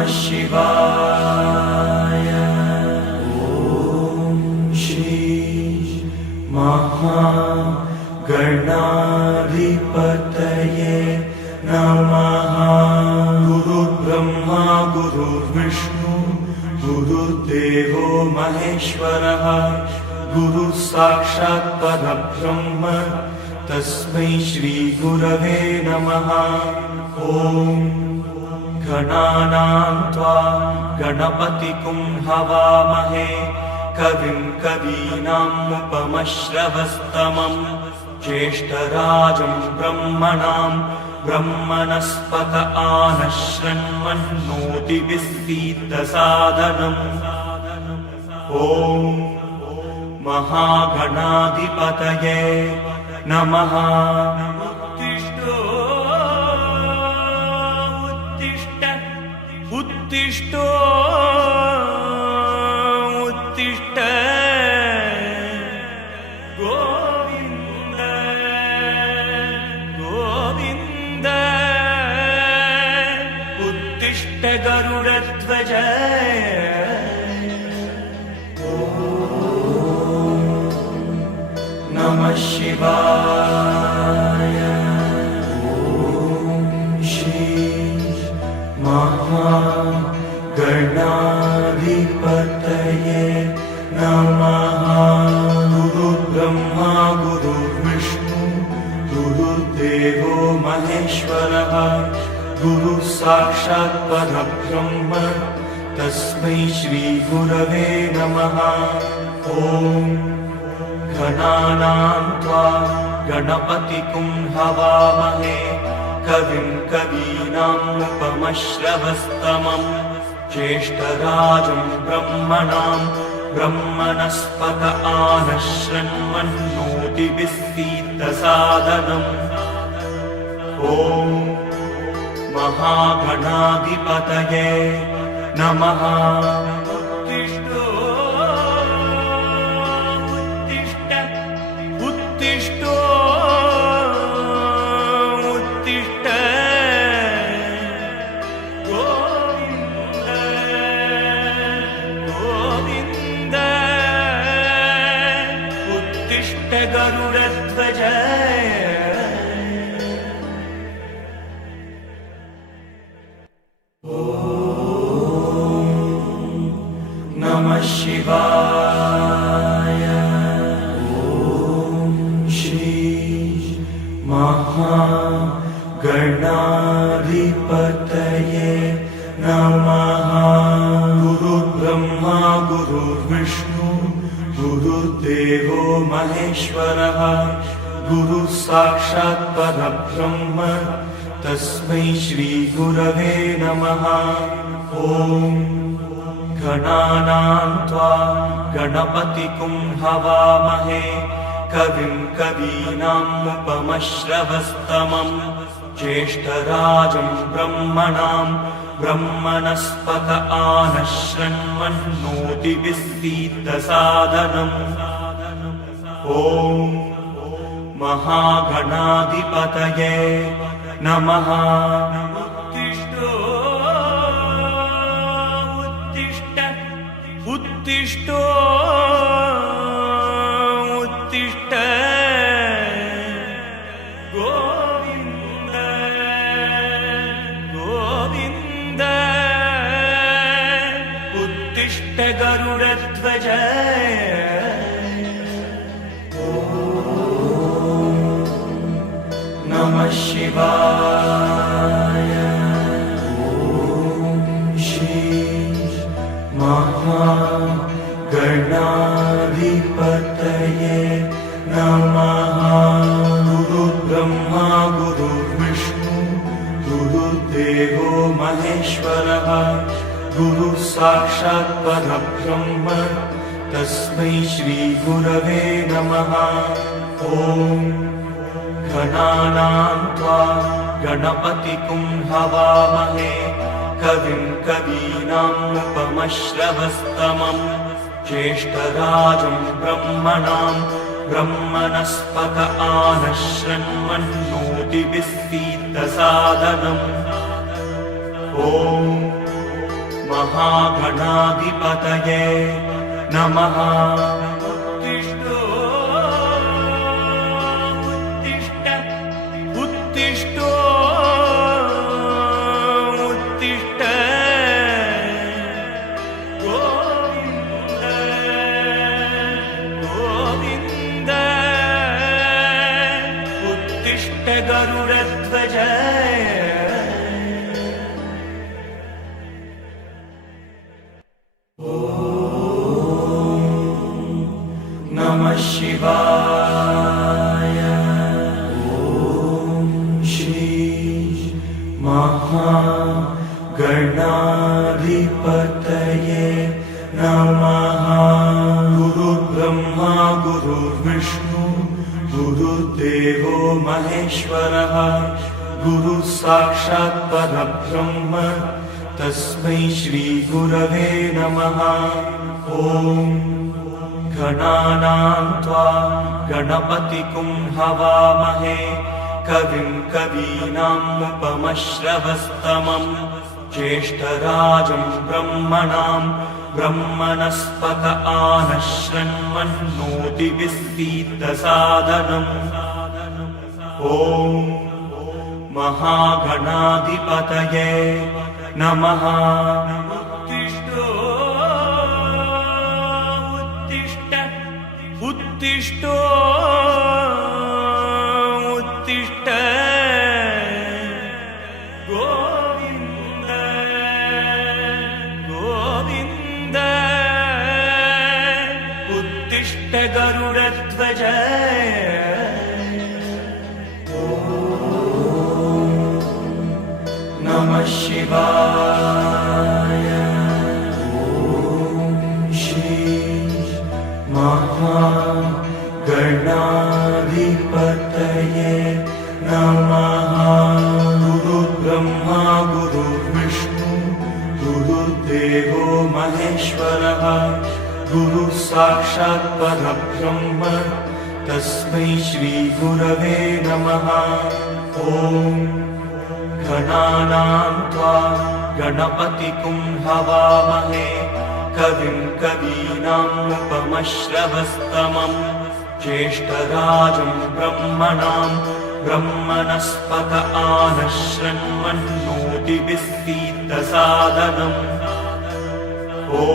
नमः शिवाय। ॐ श्री महागणाधिपतये नमः। गुरुर्ब्रह्मा गुरुर्विष्णु गुरुर्देवो महेश्वरः। गुरुः साक्षात् परब्रह्म तस्मै श्री गुरवे नमः। ॐ गणानां त्वा गणपतिं हवामहे कविं कवीनाम् उपमश्रवस्तमम् ज्येष्ठराजं ब्रह्मणां ब्रह्मणस्पत आनश्रण्वन्नोतिभिस्सीदसादनम्। ॐ महागणाधिपतये नमः। उत्तिष्ठ उत्तिष्ठ गोविन्द गोविन्द उत्तिष्ठ गरुडध्वज। नमः शिवाय। ॐ श्री महागणाधिपतये नमः। गुरुर्ब्रह्मा गुरुर्विष्णु गुरुर्देवो महेश्वरः। गुरुः साक्षात् परब्रह्म तस्मै श्री गुरवे नमः। ॐ गणानां त्वा गणपतिं हवामहे कविं कवीनाम् उपमश्रवस्तमम् ज्येष्ठराजं ब्रह्मणां ब्रह्मणस्पत आनश्रण्वन्नोतिभिस्सीदसादनम्। ॐ महागणाधिपतये नमः। उत्तिष्ठ उत्तिष्ठ गोविन्द गोविन्द उत्तिष्ठ गरुडध्वज। नमः शिवाय। ॐ श्री महागणाधिपतये नमः। गुरुर्ब्रह्मा गुरुर्विष्णु गुरुर्देवो महेश्वरः। गुरुः साक्षात् परब्रह्म तस्मै श्री गुरवे नमः। ॐ गणानां त्वा गणपतिं हवामहे कविं कवीनाम् उपमश्रवस्तमम् ज्येष्ठराजं ब्रह्मणां ब्रह्मणस्पत आनश्रण्वन्नोतिभिस्सीदसादनम्। ॐ महागणाधिपतये नमः। उत्तिष्ठ उत्तिष्ठ गोविन्द गोविन्द उत्तिष्ठ गरुडध्वज। नमः शिवाय। ॐ श्री महागणाधिपतये नमः। गुरुर्ब्रह्मा गुरुर्विष्णु गुरुर्देवो महेश्वरः। गुरुः साक्षात् परब्रह्म तस्मै श्री गुरवे नमः। ॐ गणानां त्वा गणपतिं हवामहे कविं कवीनाम् उपमश्रवस्तमम् ज्येष्ठराजं ब्रह्मणां ब्रह्मणस्पत आनश्रण्वन्नोतिभिस्सीदसादनम्। ॐ महागणाधिपतये नमः। गरुडध्वज नमः शिवाय। ॐ श्री महागणाधिपतये नमः। गुरुर्ब्रह्मा गुरुर्विष्णु गुरुर्देवो महेश्वरः गुरुः साक्षात् परब्रह्म तस्मै श्री गुरवे नमः। ॐ गणानां त्वा गणपतिं हवामहे कविं कवीनाम् उपमश्रवस्तमम् ज्येष्ठराजं ब्रह्मणां ब्रह्मणस्पत आनश्रन्मन्नोतिभिस्सीदसादनम्। ॐ महागणाधिपतये नमः। उत्तिष्ठ उत्तिष्ठ गोविन्द गोविन्द उत्तिष्ठ गरुडध्वज नमः शिवाय। ॐ श्री महागणाधिपतये नमः। गुरुर्ब्रह्मा गुरुर्विष्णु गुरुर्देवो महेश्वरः गुरुः साक्षात् परब्रह्म तस्मै श्री गुरवे नमः। ॐ गणानां त्वा गणपतिं हवामहे कविं कवीनाम् उपमश्रवस्तमम् ज्येष्ठराजं ब्रह्मणां ब्रह्मणस्पत आनश्रन्मन्नोतिभिस्सीदसादनम्। ॐ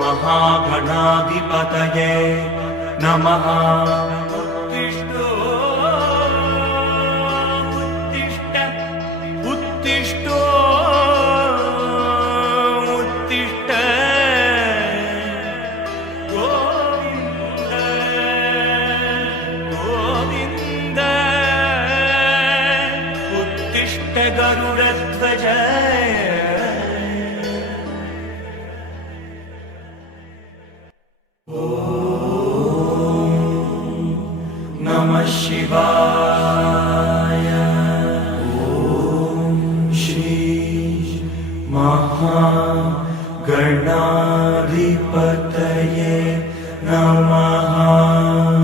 महागणाधिपतये नमः। उत्तिष्ठ उत्तिष्ठ गोविन्द गोविन्द उत्तिष्ठ गरुडध्वज नमः शिवाय। ॐ श्री महागणाधिपतये नमः।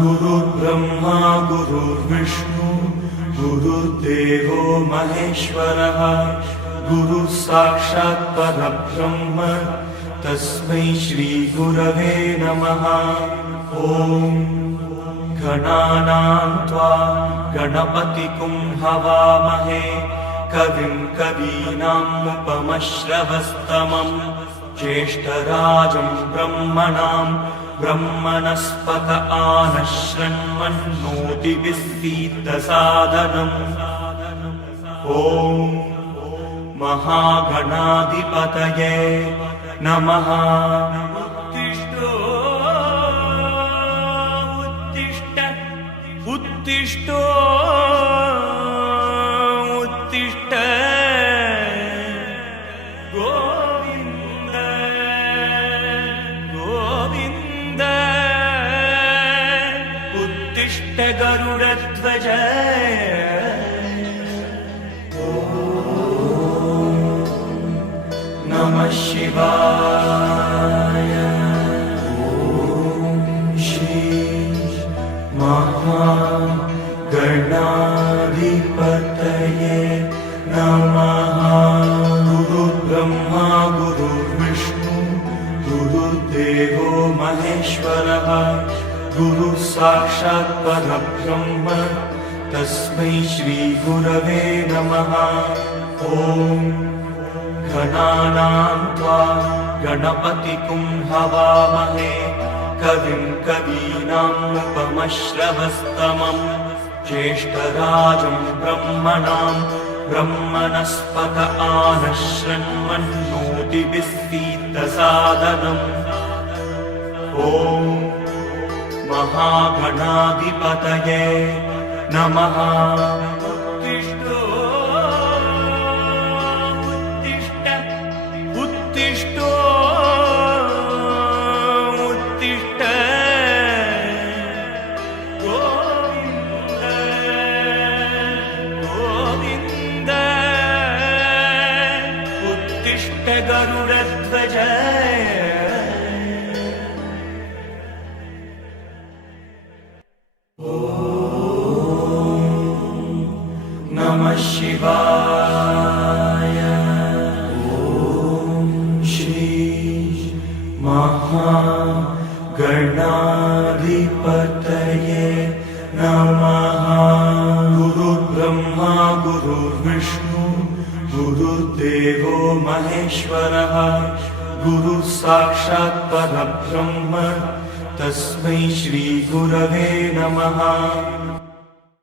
गुरुर्ब्रह्मा गुरुर्विष्णु गुरुर्देवो महेश्वरः गुरुः साक्षात् परब्रह्म तस्मै श्री गुरवे नमः। ॐ गणानां त्वा गणपतिं हवामहे कविं कवीनाम् उपमश्रवस्तमम् ज्येष्ठराजं ब्रह्मणां ब्रह्मणस्पत आनश्रन्मन्नोतिभिस्सीदसादनम्। ॐ महागणाधिपतये नमः। उत्तिष्ठ उत्तिष्ठ गोविन्द गोविन्द उत्तिष्ठ गरुडध्वज नमः शिवाय। ॐ श्री महागणाधिपतये साक्षात् परब्रह्म तस्मै श्रीगुरवे नमः। ॐ गणानां त्वा गणपतिं हवामहे कविं कवीनाम् उपमश्रवस्तमम् ज्येष्ठराजं ब्रह्मणां ब्रह्मणस्पत आनश्रन्मन्नोतिभिस्सीदसादनम्। ॐ महागणाधिपतये नमः। उत्तिष्ठ उत्तिष्ठ उत्तिष्ठ गोविन्द गोविन्द उत्तिष्ठ गरुडध्वज। नमः शिवाय। ॐ श्री महागणाधिपतये नमः। गुरुर्ब्रह्मा गुरुर्विष्णु गुरुर्देवो महेश्वरः गुरुः साक्षात् परब्रह्म तस्मै श्रीगुरवे नमः।